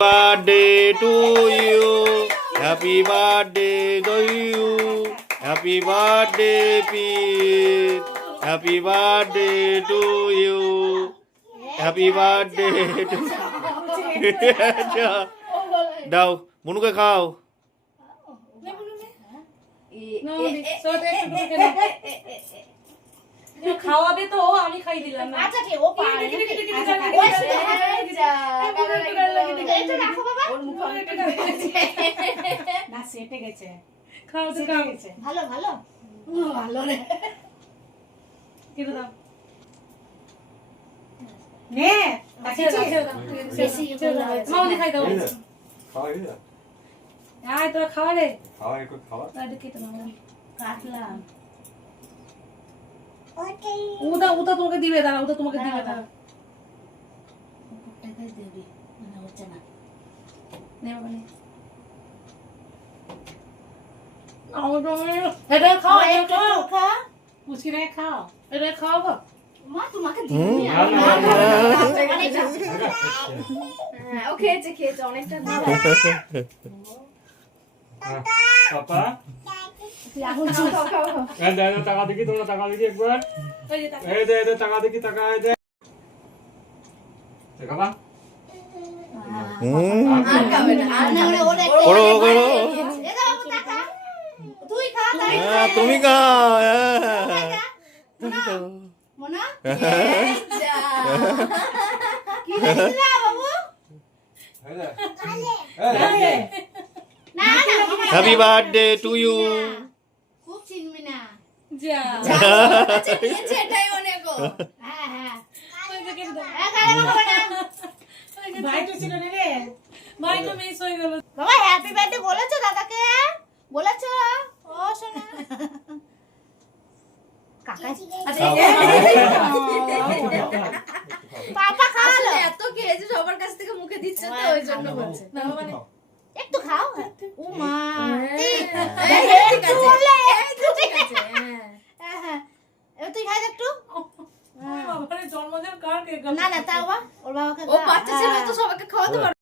birthday to you. Happy birthday to you. Happy birthday, Pete. Happy birthday to you. Happy birthday to দাও মনুকে খাও। খাওয়াবে তো আমি খাই দিলাম না। আচ্ছা ঠিক ও পারে না সেটে গেছে খাও তো খাও গেছে ভালো ভালো ভালো রে কেটে দাও নে বেশি মামা খাই দাও খাওয়া হয়ে যা আয় তোরা খাওয়া রে খাওয়া একটু খাওয়া তাহলে কেটে নাও কাটলাম উদা তোমাকে দিবে দাঁড়া উদা তোমাকে দিবে দাঁড়া টাকা দেবে না হচ্ছে না নে বাবা নে এটা খাও একটু খা পুচকি রে খাও এটা খাও গো মা তোমাকে দিবি ও খেয়েছে অনেকটা পাপা টাকা দেখি তোমরা টাকা দেখি একবার এই দে টাকা দেখি টাকা এই দে দেখাবা আর খাবে না আর না মানে ওরে করো করো এ দাও টাকা তুই খা তাই তুমি খাও মোনা যা কি দিলা বাবু এই দে না হ্যাপি বার্থডে টু ইউ। খুব চিনবি না যা চিনিয়েছে এটাই অনেক হ্যাঁ হ্যাঁ ভাই তো ছিল না রে ভাই তো মিস হয়ে গেল বাবা হ্যাপি বার্থডে বলেছো দাদাকে বলেছো ও শোনা কাকা পাপা খাওয়ালো এত খেয়েছে সবার কাছ থেকে মুখে দিচ্ছে তো ওই জন্য বলছে না বাবা নে একটু খাও ও মা ঠিক আছে হ্যাঁ তুই খাই একটু বাবা রে জন্মদিন কার কেক না না তাও ওর বাবাকে ও বাচ্চা ছেলে তো সবাইকে খাওয়াতে পারে